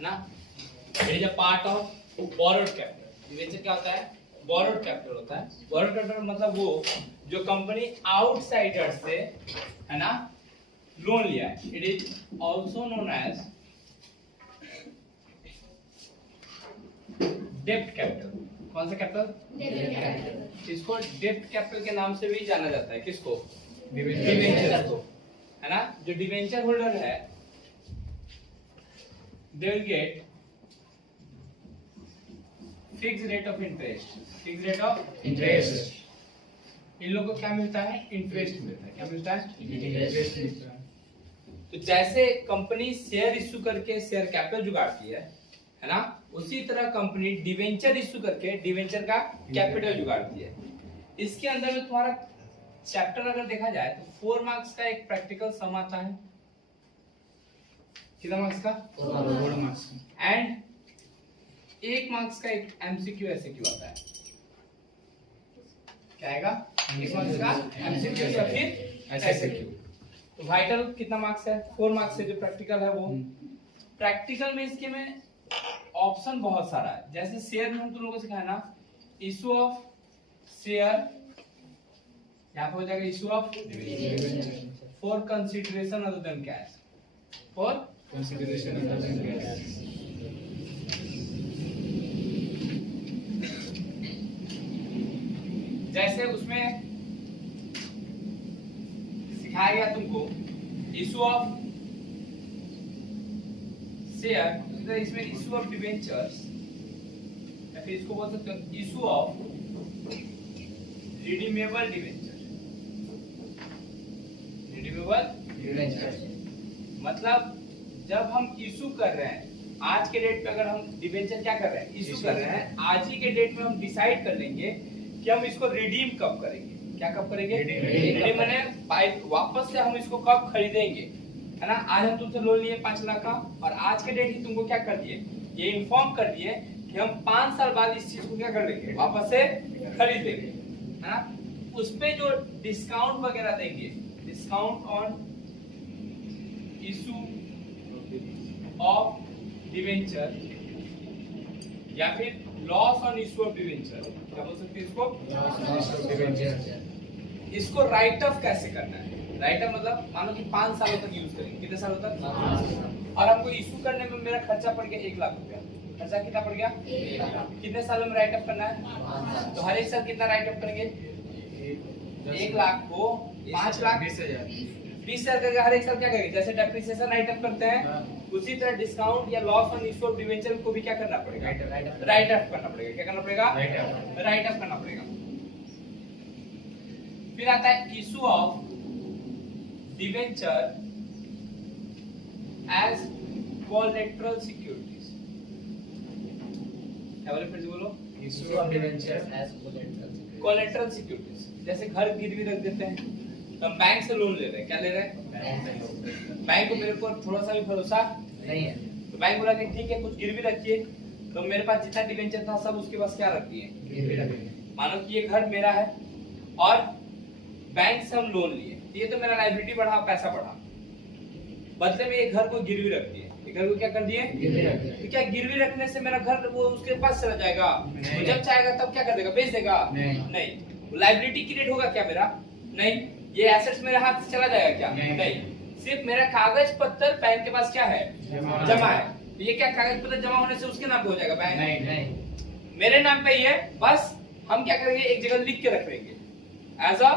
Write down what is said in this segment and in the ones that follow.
ना it is a part of borrowed capital. Debenture क्या होता है? बोरोड कैपिटल होता है। बोरोड कैपिटल मतलब वो जो कंपनी आउटसाइडर से, है ना, लोन लिया है। It is also known as डेब्ट कैपिटल। कौन सा कैपिटल? डेब्ट कैपिटल। इसको डेब्ट कैपिटल के नाम से भी जाना जाता है। किसको? डिवेंचर को, है ना। जो डिवेंचर होल्डर है they will get fixed rate of interest। fixed rate of interest। इन लोगों को क्या मिलता है? इंटरेस्ट मिलता है। क्या मिलता है? इंटरेस्ट मिलता है। तो जैसे कंपनी शेयर इश्यू करके शेयर कैपिटल जुगाड़ती है ना, उसी तरह कंपनी डिवेंचर इश्यू करके डिवेंचर का कैपिटल जुगाड़ती है। इसके अंदर में तुम्हारा चैप्टर अगर देखा जाए तो 4 मार्क्स का एक प्रैक्टिकल सम आता है। कितना मार्क्स का? 4 मार्क्स। एंड 1 मार्क्स का एक एमसीक्यू एसक्यू आता है। क्या आएगा? 1 मार्क्स का एमसीक्यू या फिर एसक्यू। तो वाइटल कितना मार्क्स है? 4 मार्क्स से जो प्रैक्टिकल है वो। प्रैक्टिकल में इसके में ऑप्शन बहुत सारा है। जैसे शेयर में हम तुम लोगों को सिखाया ना, इशू ऑफ शेयर, यहाँ पे हो जाएगा issue of for consideration other than cash. For consideration other than cash. जैसे उसमें सिखाया गया तुमको इशू ऑफ शेयर, इसमें इशू ऑफ डिवेंचर्स, या फिर इसको बोल सकते हो issue of redeemable debenture. Redeemable debenture मतलब जब हम इशू कर रहे हैं, आज के डेट पे अगर हम डिवेंचर क्या कर रहे हैं? इशू कर रहे हैं, आज ही के डेट में हम डिसाइड कर लेंगे कि हम इसको रिडीम कब करेंगे। क्या कब करेंगे? रिडीम माने वापस से हम इसको कब खरीदेंगे, है ना। आज हम तुमसे लोन लिए 5 लाख का, और आज के डेट ही तुमको क्या कर दिए? ये इन्फॉर्म कर दिए कि हम 5 साल बाद इस चीज को क्या कर लेंगे? वापस से खरीद लेंगे, है ना। उस पे जो डिस्काउंट वगैरह देंगे, discount on issue of debenture, या फिर loss on issue of debenture, क्या बोल सकते हैं इसको? Loss on issue of debenture. इसको राइट ऑफ कैसे करना है? राइट ऑफ मतलब मानो कि 5 सालों तक यूज करेंगे। कितने सालों तक? और हमको इशू करने में मेरा खर्चा पड़ गया 1 लाख रुपया। खर्चा कितना पड़ गया? 1 लाख। कितने सालों में राइट ऑफ करना है? तो हर एक साल कितना राइट ऑफ करेंगे? 1 लाख को 5 लाख 20,000 करके हर एक साल क्या करेंगे? जैसे डेप्रिसिएशन राइट ऑफ करते हैं, उसी तरह डिस्काउंट या loss on issue of debenture को भी क्या करना पड़ेगा? राइट ऑफ करना पड़ेगा। क्या करना पड़ेगा? राइट ऑफ करना पड़ेगा। फिर आता है issue of debenture as collateral securities. क्या बोले? फिर से बोलो। Issue of debenture as collateral securities. जैसे घर गिरवी रख देते हैं तो हम बैंक से लोन ले रहे हैं। क्या ले रहे हैं? बैंक को मेरे को थोड़ा सा भी भरोसा नहीं है, तो बैंक बोला कि ठीक है कुछ गिरवी रखिए। तो मेरे पास जितना डिवेंचर था सब उसके पास क्या रखती है? गिरवी रखिए। मानो कि ये घर मेरा है और बैंक से हम लोन लिए, ये तो मेरा लायबिलिटी बढ़ा, पैसा बढ़ा, बदले में ये घर को गिरवी रख दिए। ये घर को क्या कर दिए? गिरवी रख दिए। तो क्या गिरवी रखने से मेरा घर वो उसके पास चला जाएगा? वो जब चाहेगा तब क्या कर देगा? बेच देगा? नहीं। लायबिलिटी क्रिएट होगा क्या मेरा? नहीं। ये एसेट्स मेरे हाथ से चला जाएगा क्या? नहीं। सिर्फ मेरा कागज पत्तर बैंक के पास क्या है? जमा है। तो ये क्या कागज पत्तर जमा होने से उसके नाम पे हो जाएगा? बैंक नहीं, मेरे नाम पे ही है। बस हम क्या करेंगे? एक जगह लिख के रख लेंगे एज अ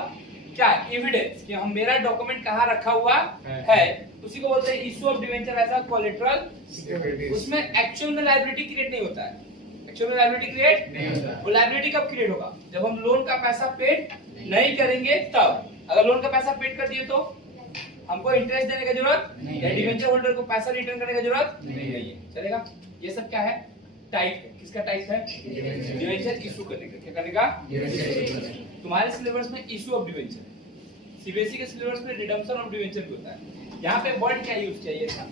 क्या एविडेंस कि हम मेरा डॉक्यूमेंट कहाँ रखा हुआ है। उसी को बोलते हैं issue of debenture as a collateral security. उसमें एक्चुअल में लायबिलिटी क्रिएट नहीं होता है। एक्चुअल में लायबिलिटी क्रिएट नहीं होता है। वो लायबिलिटी कब क्रिएट होगा? जब हम लोन का पैसा पेड नहीं करेंगे तब। अगर लोन का पैसा पेड कर दिए तो हमको इंटरेस्ट देने की जरूरत नहीं है, डिवेंचर होल्डर को पैसा रिटर्न करने की जरूरत नहीं है। चलेगा? ये सब क्या है? टाइप है। किसका टाइप है? डिवेंचर इशू करने का। क्या करने का? तुम्हारे सिलेबस में इशू ऑफ डिवेंचर, सीबीएसई के सिलेबस में रिडम्पशन ऑफ डिवेंचर भी होता है। यहाँ पे वर्ड क्या यूज किया? ये था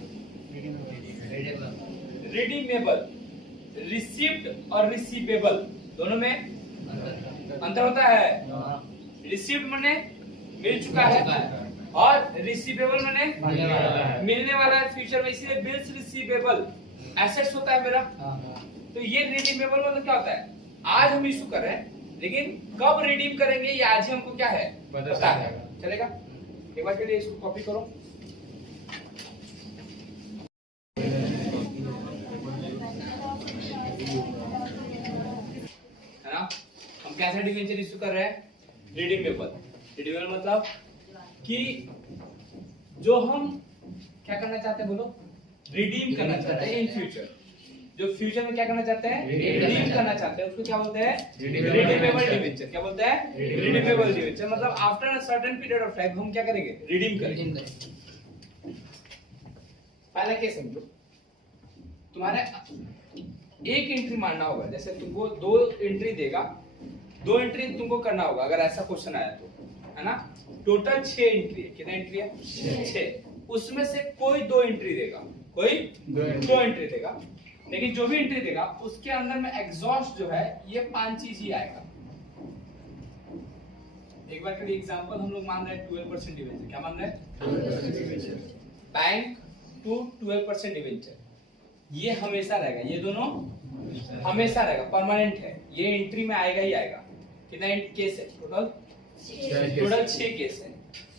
रिडीमेबल। रिसीव्ड और रिसीवेबल दोनों में अंतर होता है। रिसीव्ड माने मिल चुका है, और रिसीवेबल मैंने मिलने वाला है फ्यूचर में, इसीलिए बिल्स रिसीवेबल एसेट्स होता है मेरा। तो ये रिडीमेबल मतलब क्या होता है, आज हम इशू कर रहे हैं लेकिन कब रिडीम करेंगे ये आज ही हमको क्या है पता है, चलेगा। एक बार के लिए इसको कॉपी करो, है ना। हम कैसा डिवेंचर इशू कर रहे हैं, रिडीमेबल। रिडीमेबल मतलब कि जो हम क्या करना चाहते हैं, बोलो, रिडीम करना चाहते हैं इन फ्यूचर। जो फ्यूचर में क्या करना चाहते हैं, रिडीम करना चाहते हैं, उसको क्या बोलते हैं, रिडीमेबल डिवेंचर। क्या बोलते हैं, रिडीमेबल डिवेंचर। मतलब after a certain period of time हम क्या करेंगे, रिडीम करेंगे। पहला केस समझो, तुम्हारे एक एंट्री मारना होगा, जैसे तुमको 2 एंट्री देगा, 2 एंट्री तुमको करना होगा अगर ऐसा क्वेश्चन आया तो, है ना। टोटल 6 एंट्री है, कितना एंट्री है, 6। उसमें से कोई 2 एंट्री देगा, कोई 2 एंट्री देगा, लेकिन जो भी एंट्री देगा उसके अंदर में एग्जॉस्ट जो है ये 5 चीज ही आएगा। एक बार के लिए एग्जांपल हम लोग मान रहे हैं 12% डिवेंचर। क्या मान रहे हैं, बैंक टू 12% डिवेंचर, ये हमेशा रहेगा, ये दोनों हमेशा रहेगा, परमानेंट है, ये एंट्री में आएगा ही आएगा। कितना केस है टोटल, 6 केस है।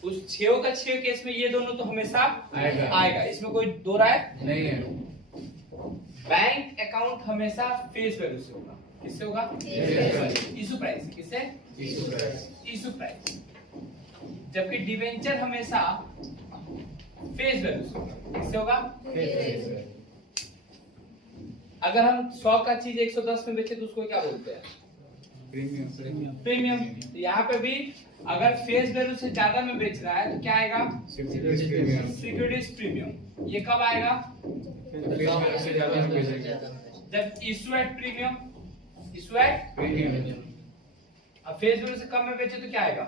उस 6 का 6 केस में ये दोनों तो हमेशा आएगा, इसमें कोई दो राय नहीं है। बैंक अकाउंट हमेशा फेस वैल्यू से होगा, किससे होगा, इशू प्राइस, किससे, इशू प्राइस। जबकि डिवेंचर हमेशा फेस वैल्यू से होगा, किससे होगा, अगर हम 100 का चीज 110 में बेचे तो उसको क्या बोलते हैं, प्रीमियम। तो यहाँ पे भी अगर फेस वैल्यू से ज्यादा में बेच रहा है तो क्या आएगा, सिक्योरिटीज प्रीमियम। ये कब आएगा, जब issue at premium, issue at premium. अब फेस वैल्यू से कम में बेचे तो क्या आएगा,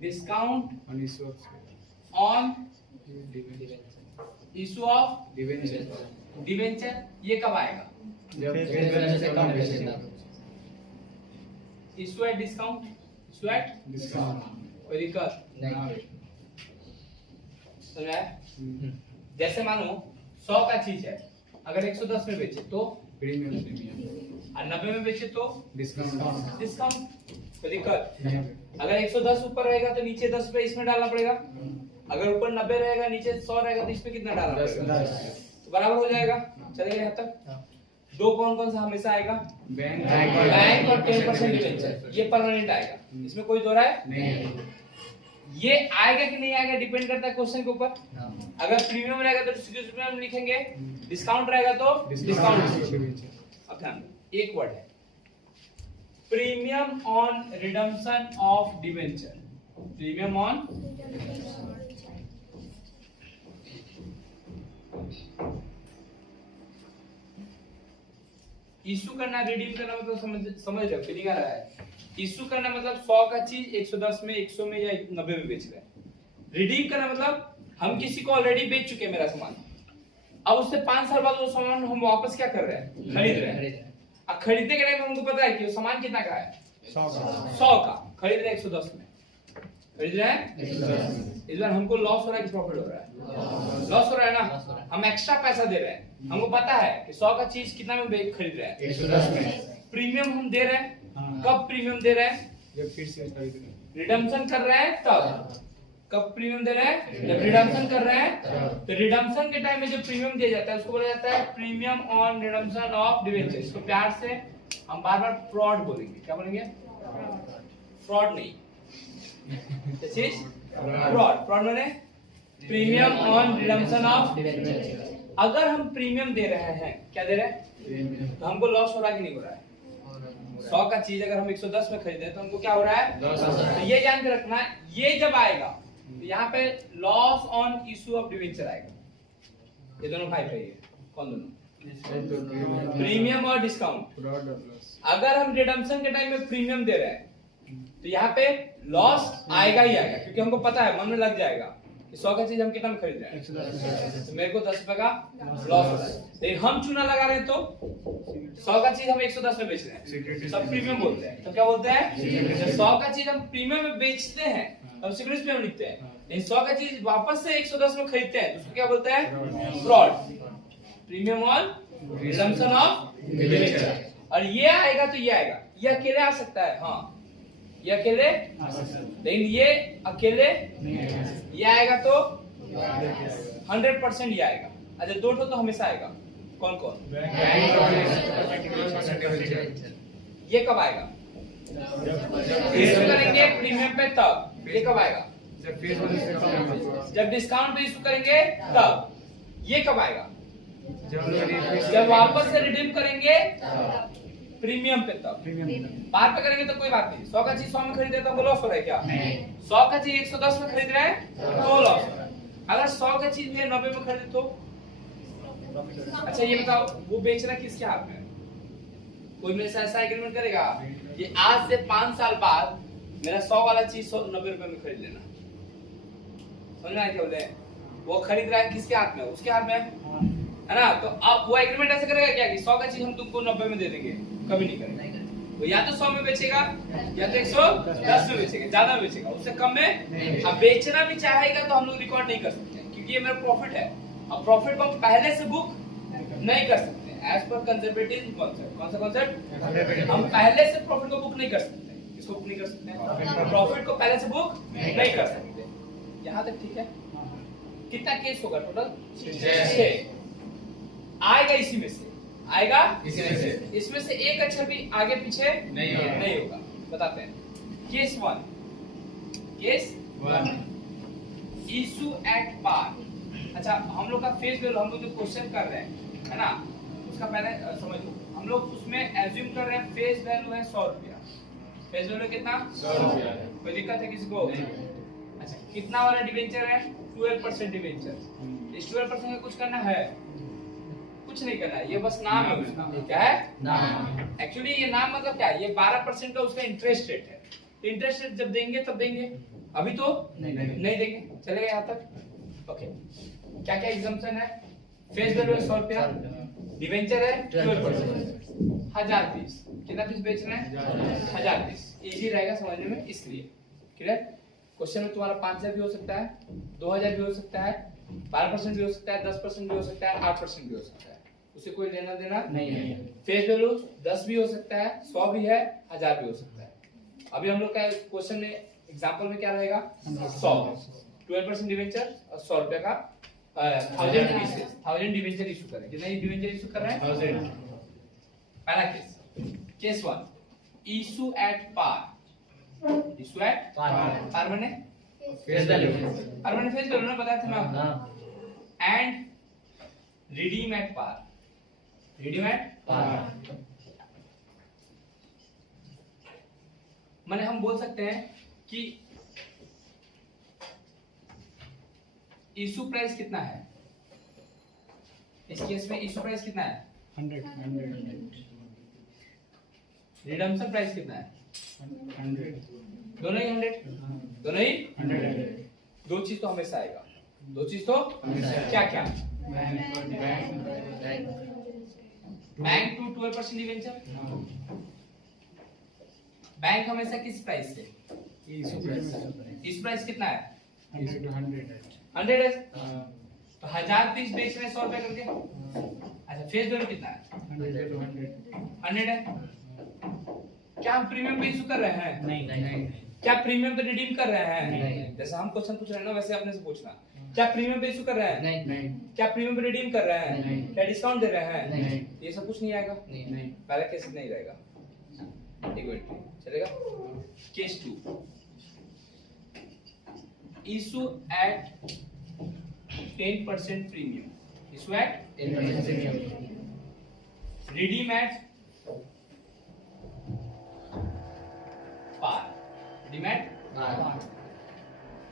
discount on issue of debenture. ये कब आएगा, issue at discount, issue eight कोई दिक्कत नहीं, समझ आया। जैसे मानो 100 का चीज है, अगर 110 में बेचे तो प्रीमियम, और 90 में बेचे तो डिस्काउंट, कोई दिक्कत। अगर 110 ऊपर रहेगा तो नीचे 10 रुपए इसमें डालना पड़ेगा, अगर ऊपर 90 रहेगा नीचे 100 रहेगा तो इसमें कितना डालना पड़ेगा, तो बराबर हो जाएगा। चलेगा यहाँ तक। 2 कौन सा हमेशा आएगा, बैंक और 10% डिवेंचर, ये परमानेंट आएगा, इसमें कोई दो राय नहीं। ये आएगा कि नहीं आएगा डिपेंड करता है क्वेश्चन के ऊपर। अगर प्रीमियम रहेगा तो प्रीमियम लिखेंगे, डिस्काउंट रहेगा तो डिस्काउंट। अब ध्यान दो, एक वर्ड है premium on redemption of debenture. Premium on issue करना, रिडीम करना मतलब समझ रहे हो, फीलिंग आ रहा है। इशू करना मतलब 100 का चीज 110 में, 100 में या 90 में बेच रहे हैं। रिडीम करना मतलब हम किसी को ऑलरेडी बेच चुके हैं मेरा सामान, अब उससे 5 साल बाद वो सामान हम वापस क्या कर रहे हैं, खरीद रहे हैं। अब खरीदने के टाइम हमको पता है कि वो सामान कितना का है, 100 का, खरीद रहे हैं 110 में, खरीद रहे हैं। इस बार हमको लॉस हो रहा है कि प्रॉफिट हो रहा है, लॉस हो रहा है ना। हम एक्स्ट्रा पैसा दे रहे हैं, हमको पता है कि 100 का चीज कितना में खरीद रहे हैं, 110 में। प्रीमियम हम दे रहे हैं, कब प्रीमियम दे रहे हैं, जब फिर से खरीद रहे हैं, रिडम्पशन कर रहे हैं तब। कब प्रीमियम दे रहे हैं, जब रिडम्पशन कर रहे हैं। तो रिडम्पशन के टाइम में जो प्रीमियम दिया जाता है उसको बोला जाता है premium on redemption of debenture. इसको प्यार से हम बार-बार फ्रॉड बोलेंगे, क्या बोलेंगे, फ्रॉड नहीं, फ्रॉड। फ्रॉड माने premium on redemption of debenture. अगर हम प्रीमियम दे रहे हैं, क्या दे रहे हैं, तो हमको लॉस हो रहा है कि नहीं हो रहा है। 100 का चीज अगर हम 110 में खरीदे तो हमको क्या हो रहा है, लॉस हो रहा है। तो ये जान के रखना, ये जब आएगा तो यहाँ पे loss on issue of debenture आएगा। ये दोनों भाई भाई है, कौन दोनों, प्रीमियम और डिस्काउंट। अगर हम रिडम्पशन के टाइम में प्रीमियम दे रहे हैं तो यहाँ पे लॉस आएगा ही आएगा, क्योंकि हमको पता है, मन में लग जाएगा कि 100 का चीज हम कितना में खरीद रहे हैं, तो मेरे को 10 रुपए का लॉस हो रहा है। लेकिन हम चूना लगा रहे हैं तो 100 का चीज हम 110 में बेच रहे हैं, सब प्रीमियम बोलते हैं। तो क्या बोलते हैं, 100 का चीज हम प्रीमियम में बेचते हैं तब सिक्योरिटीज प्रीमियम लिखते हैं। लेकिन 100 का चीज वापस से 110 में खरीदते हैं तो उसको क्या बोलते हैं, fraud, premium on redemption of debenture. और ये आएगा तो ये आएगा, ये अकेले आ सकता है, हाँ ये अकेले, लेकिन ये अकेले ये आएगा तो 100% ये आएगा। अच्छा 2 तो हमेशा आएगा, कौन कौन, ये कब आएगा, इशू करेंगे प्रीमियम पे तब, ये कब आएगा, जब डिस्काउंट पे इशू करेंगे तब, ये कब आएगा, जब वापस से रिडीम करेंगे प्रीमियम पे तब। बात पे करेंगे तो कोई बात नहीं, 100 का चीज 100 में खरीद रहे तो हमको लॉस हो रहा है क्या, 100 का चीज 110 में खरीद रहे हैं तो लॉस हो रहा है। अगर 100 का चीज में 90 में खरीदे तो, अच्छा ये बताओ वो बेचना किसके हाथ में है, कोई मेरे साथ ऐसा एग्रीमेंट करेगा कि आज से 5 साल बाद मेरा 100 वाला चीज 90 रुपए में खरीद लेना, समझ में आया क्या बोले, वो खरीद रहा है किसके हाथ में, उसके हाथ में है ना। तो अब वो एग्रीमेंट ऐसे करेगा क्या कि 100 का चीज हम तुमको 90 में दे देंगे, कभी नहीं करेगा। वो या तो 100 में बेचेगा या तो 110 में बेचेगा, ज्यादा बेचेगा, उससे कम में। अब बेचना भी चाहेगा तो हम लोग रिकॉर्ड नहीं कर सकते क्योंकि ये मेरा प्रॉफिट है। अब प्रॉफिट को हम पहले से बुक नहीं कर सकते एज पर कंजर्वेटिव कॉन्सेप्ट। कौन सा कॉन्सेप्ट, हम पहले से प्रॉफिट को बुक नहीं कर सकते। किसको बुक नहीं कर सकते, प्रॉफिट को पहले से बुक नहीं कर सकते। यहाँ तक ठीक है। कितना केस होगा टोटल, 6 आएगा, इसी में से आएगा, इसमें से एक अक्षर भी आगे पीछे नहीं होगा। बताते हैं केस 1, इशू एट पार। अच्छा हम लोग का फेस वैल्यू, हम लोग जो क्वेश्चन कर रहे हैं है ना, उसका पहले समझ लो। हम लोग उसमें एज्यूम कर रहे हैं फेस वैल्यू है 100 रुपया। फेस वैल्यू कितना, 100 रुपया। कोई दिक्कत है किसी को, अच्छा कितना वाला डिवेंचर है, 12% डिवेंचर। इस 12% का कुछ करना है, कुछ नहीं करना है, ये बस नाम है उसका। क्या है, नाम। एक्चुअली ये नाम मतलब क्या है, ये 12% का उसका इंटरेस्ट रेट है। तो इंटरेस्ट रेट जब देंगे तब देंगे, अभी तो नहीं देंगे। चलेगा यहाँ तक, ओके। क्या क्या एग्जाम्पशन है, फेस वैल्यू है 100 रुपया, डिवेंचर है 12%, 1000 पीस। कितना पीस बेच रहे हैं, 1000 पीस। इजी रहेगा समझने में, इसलिए क्लियर। क्वेश्चन में तुम्हारा 5000 भी हो सकता है, 2000 भी हो सकता है, 12% भी हो सकता है, 10% भी हो सकता है, 8% भी हो सकता है, उसे कोई लेना देना नहीं है। फेस वैल्यू 10 भी हो सकता है, 100 भी है, 1000 भी हो सकता है। अभी हम लोग का क्वेश्चन में एग्जांपल में क्या रहेगा, 100, 12% डिवेंचर और 100 रुपए का 1000 पीसेस, 1000 डिवेंचर इशू करें। कितना डिवेंचर इशू कर रहे हैं, 1000। पहला case 1, issue at par. Issue at par मैंने फेस वैल्यू, पार मैंने फेस वैल्यू ना बताया था मैं आपको। And redeem at par, redeem at par माने हम बोल सकते हैं कि इशू प्राइस कितना है, इस केस में इशू प्राइस कितना है, 100। रिडम्पशन प्राइस कितना है, 100। दोनों ही 100, दोनों ही 100। दो चीज तो हमेशा आएगा, दो चीज तो क्या क्या, बैंक टू 12% डिवेंचर। बैंक हमेशा किस प्राइस से, इस प्राइस कितना है, 100 है। तो 1000 पीस बेच रहे हैं 100 रुपए करके। अच्छा फेस वैल्यू कितना है, 100 है। क्या हम प्रीमियम पे इशू कर रहे हैं, नहीं। क्या प्रीमियम पे रिडीम कर रहे हैं, नहीं। जैसा हम क्वेश्चन पूछ रहे हैं ना वैसे अपने से पूछना, क्या प्रीमियम पे इशू कर रहे हैं, नहीं। क्या प्रीमियम पे रिडीम कर रहे हैं, नहीं। क्या डिस्काउंट दे रहे हैं, नहीं। ये सब कुछ नहीं आएगा, नहीं। पहला केस नहीं रहेगा, एक मिनट चलेगा। Case 2, issue at 10% premium, issue at 10% premium, redeem at par, redeem at par.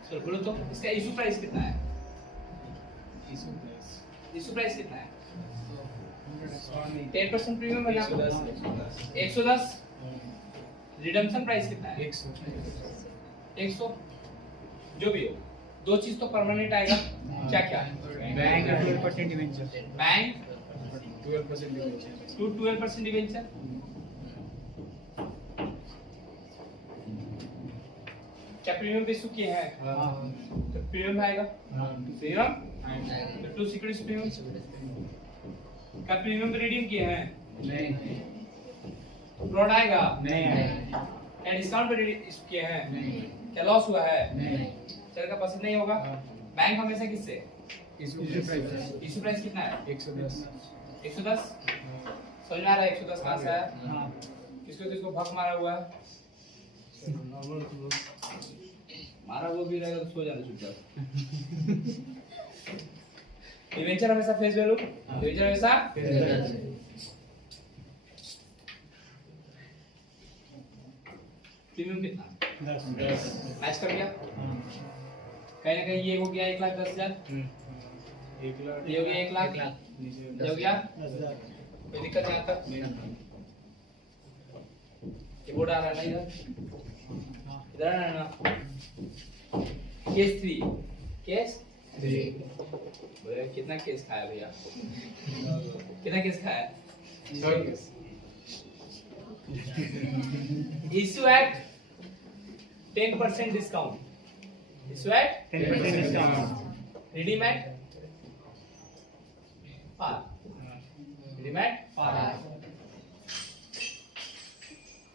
Sir बोलो तो इसका इशू प्राइस कितना है, इशू प्राइस कितना है, 10% प्रीमियम है ना, 110। रिडम्पशन प्राइस कितना है, 100, जो भी हो दो चीज तो परमानेंट आएगा, क्या क्या? Bank 12% debenture, bank 12% debenture, 12% debenture. क्या प्रीमियम पे इशू किए हैं? तो प्रीमियम आएगा, प्रीमियम तो टू सिक्योरिटीज प्रीमियम। क्या प्रीमियम पे रिडीम किए हैं? नहीं फ्रॉड आएगा? नहीं आएगा, क्या डिस्काउंट पे इशू किए हैं? नहीं क्या लॉस हुआ है? नहीं, चल का पसंद नहीं होगा। बैंक हमेशा किससे? इशू प्राइस इशू प्राइस कितना है? 110, 110। समझ में आ रहा है 110 कहाँ से आया? हाँ किसको किसको भक मारा हुआ है? मारा वो भी रहेगा तो सो जाना चुपचाप। डिवेंचर हमेशा फेस वैल्यू, डिवेंचर हमेशा प्रीमियम कितना? 10, मैच कर गया कहीं ना कहीं। ये हो गया 1,10,000, 1 लाख, ये हो गया 1 लाख, नीचे ये हो गया 10,000, कोई दिक्कत यहाँ तक? ये बोर्ड आ रहा है ना इधर, इधर आ रहा है ना। केस 3, केस कितना केस खाया भैया? कितना केस खाया? Issue at 10% discount, issue at 10% discount, redeem at par, redeem at par.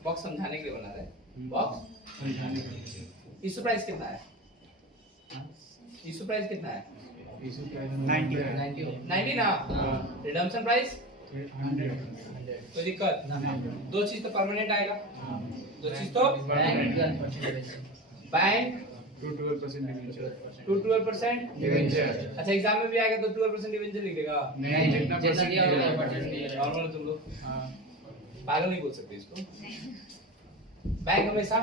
Box समझाने के लिए बना रहे हैं, बॉक्स। समझाने के लिए। इशू प्राइस कितना है? इशू प्राइस कितना है? इशू प्राइस 90, 90 ना। रिडम्पशन प्राइस 100, कोई दिक्कत? नहीं। दो चीज तो परमानेंट आएगा, दो चीज तो बैंक 12% डिवेंचर, 12% डिवेंचर। अच्छा एग्जाम में भी आएगा तो 12% डिवेंचर लिख देगा। नहीं, जितना जितना दिया होगा, परसेंट नॉर्मल तुम लोग हाँ, पागल नहीं बोल सकते इसको। बैंक हमेशा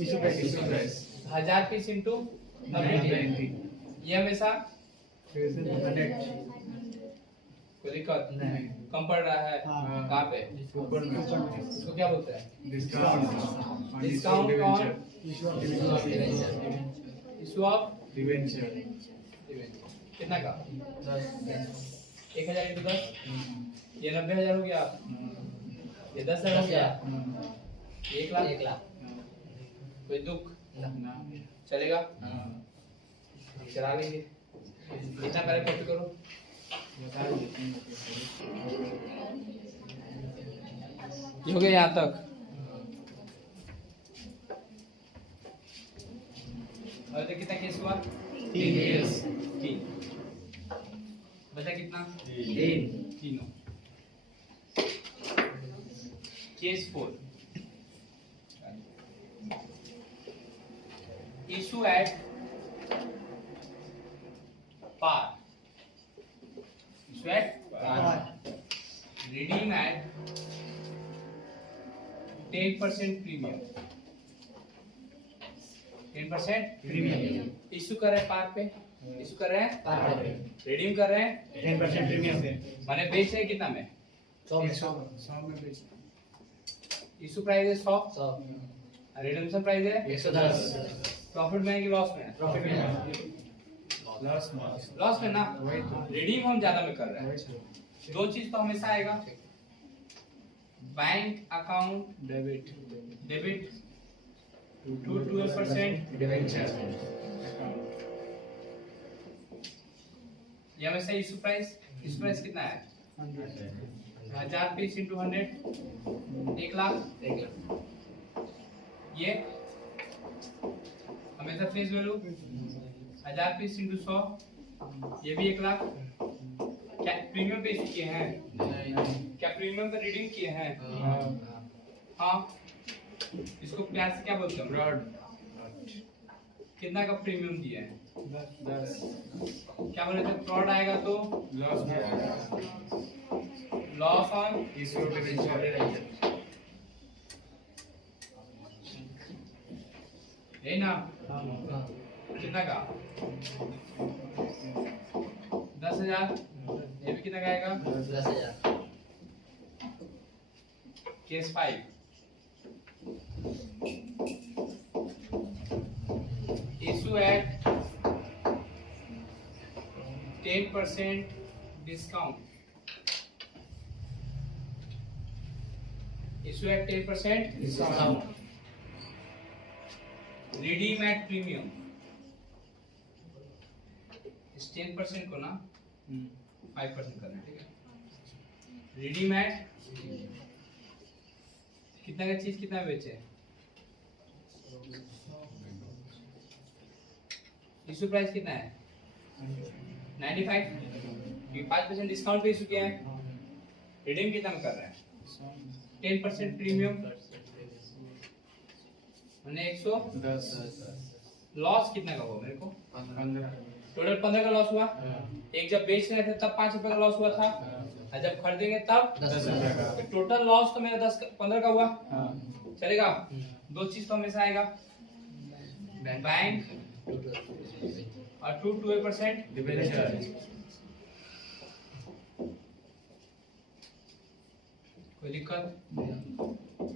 इशू प्राइस 1000 पीस इंटू 90, ये हमेशा 100, कोई दिक्कत नहीं। कम पड़ रहा है। हाँ। कहाँ पे? ऊपर में इसको क्या बोलते हैं? Discount discount on issue of debenture, कितना का? 1000 इंटू 10, ये 90,000 हो गया, ये 10,000 हो गया, 1 लाख। 1 लाख कोई दुख ना चलेगा? चला लेंगे। इतना पहले कॉपी करो। ये हो गया यहाँ तक। और तो कितना केस हुआ? 3 केस, 3। बचा कितना? 3, तीनों। Case 4, issue at par, issue at par, redeem at 10% premium, 10% premium, issue कर रहे हैं पार पे, इशू कर रहे हैं, पार पे रिडीम कर रहे हैं, 10% प्रीमियम से माने बेच रहे हैं कितना में? 100 में 100 में बेच, इशू प्राइस है 100, 100 रिडम्पशन प्राइस है 110 प्रॉफिट में है कि लॉस में है? प्रॉफिट में, लॉस में, लॉस में ना। वही तो, रिडीम हम ज्यादा में कर रहे हैं। वही तो, दो चीज तो हमेशा आएगा, bank account debit debit to 12%, debenture, ये हमेशा इशू प्राइस कितना है? 1000 पीस इंटू 100, 1 लाख। 1 लाख ये हमेशा फेस वैल्यू 1000 पीस इंटू 100, ये भी 1 लाख। क्या प्रीमियम पे इशू किए हैं? क्या प्रीमियम पे रिडीम किए हैं? हाँ। इसको प्यार से क्या बोलते हैं? फ्रॉड, कितना का प्रीमियम दिए हैं? 10, क्या बोले थे? फ्रॉड आएगा तो लॉस में, लॉस ऑन इशू डिवेंचर, है ना। कितना का? 10,000। ये भी कितना का आएगा? 10,000 case 5, issue at 10% discount. Issue at 10% discount. Redeem at premium. इस 10% को ना 5% करना है, ठीक है। Redeem at कितना का चीज कितना बेचे? इशू प्राइस कितना है? 95। ये 5% डिस्काउंट पे इशू किया है। रिडीम कितना में कर रहे हैं? 10% प्रीमियम मैंने 110। लॉस कितना का हुआ मेरे को? 15। टोटल 15 का लॉस हुआ। एक जब बेच रहे थे तब 5 रुपए का लॉस हुआ था, और जब खरीदेंगे तब 10 रुपए का। तो टोटल लॉस तो मेरा 15 का हुआ। चलेगा? दो चीज तो हमेशा आएगा, बैंक और 2% डिबेंचर। कोई दिक्कत?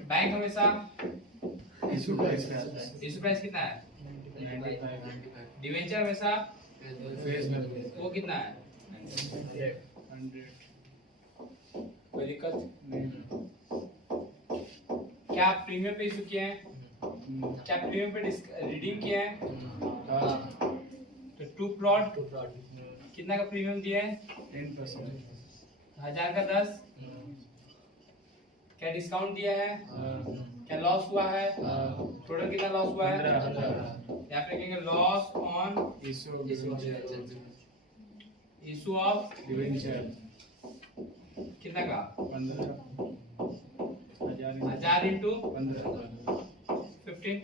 बैंक हमेशा इशू प्राइस पे आता है। इशू प्राइस कितना है? 95। डिवेंचर हमेशा फेस में वो कितना है? 100। कोई दिक्कत? नहीं। क्या आप प्रीमियम पे इशू किए हैं? क्या प्रीमियम पे रिडीम किए हैं? तो 2 प्लॉट कितना का प्रीमियम दिए हैं? 10%। 1000 का 10। क्या डिस्काउंट दिया है? क्या लॉस हुआ है? टोटल कितना लॉस हुआ है? 15। यहाँ पे लिखेंगे loss on issue issue of debenture कितना का? 15। 1000 इंटू 15। 15।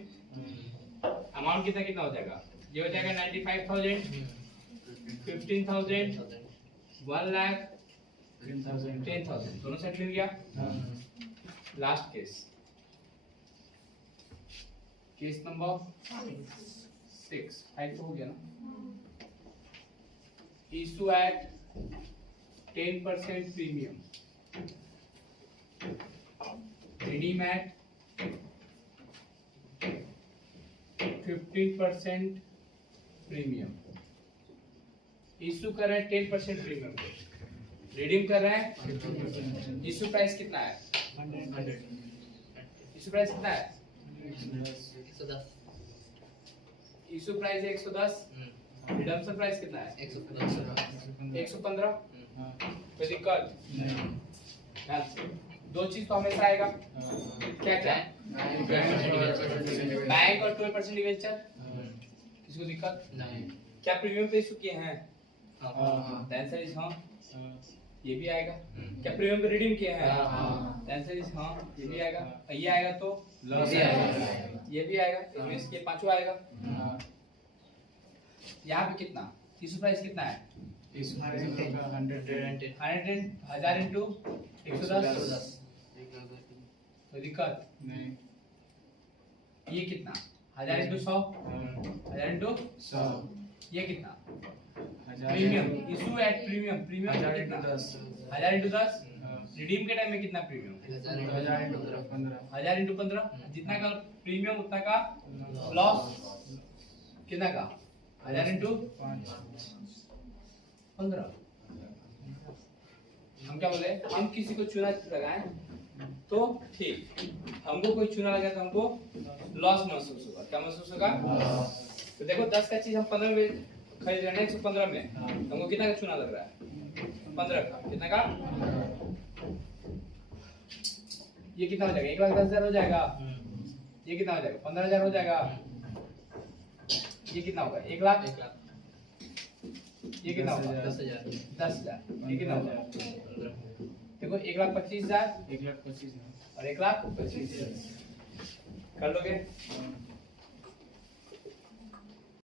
अमाउंट कितना हो जाएगा? ये हो जाएगा 95,000, 15,000, 1 लाख, 10,000 दोनों सेट मिल गया। लास्ट केस नंबर 6 5 हो गया ना। Issue at 10% premium, redeem at 15% premium. Issue कर रहे हैं 10% प्रीमियम पे, रिडीम कर रहे हैं। इशू प्राइस कितना है? 100। इशू प्राइस कितना है? 110। इशू प्राइस है 110। रिडम्पशन प्राइस कितना है? 115। कोई दिक्कत? नहीं। दो चीज तो हमेशा आएगा, क्या क्या? बैंक और 12% डिवेंचर। किसी को दिक्कत? नहीं। क्या प्रीमियम पे इशू किए हैं? हाँ। The answer is हाँ। ये भी आएगा। क्या प्रीमियम पे रिडीम किए हैं? हाँ। The answer is हाँ। ये भी आएगा। ये आएगा तो लॉस आएगा। ये भी आएगा। इसमें इसके पांचों आएगा। यहाँ पे कितना? इशू प्राइस कितना है? इशू प्राइस का 100। 1000 इंटू 110। कोई दिक्कत? नहीं। ये कितना? 1000 इंटू 100। 1000 इंटू 100। ये कितना? 1000 premium. Issue at premium. Premium 1000 कितना? इंटू 10। 1000 इंटू 10। रिडीम के टाइम में कितना प्रीमियम? 1000 इंटू 15। 1000 इंटू 15। जितना का प्रीमियम उतना का लॉस कितना का? 1000 इंटू 15। हम क्या बोले? हम किसी को चूना लगाएं तो ठीक, हमको कोई चूना लगा तो हमको लॉस महसूस होगा। क्या महसूस होगा? तो देखो 10 का चीज हम 15 में खरीद रहे हैं 115 में, हमको कितना का चूना लग रहा है? 15 का। कितना का? ये कितना हो जाएगा? 1,10,000 हो जाएगा। ये कितना हो जाएगा? 15,000 हो जाएगा। ये कितना होगा? 1 लाख। ये कितना होगा? 10,000। 10,000। ये कितना होगा? देखो 1,25,000 1,25,000 और 1,25,000 कर लोगे?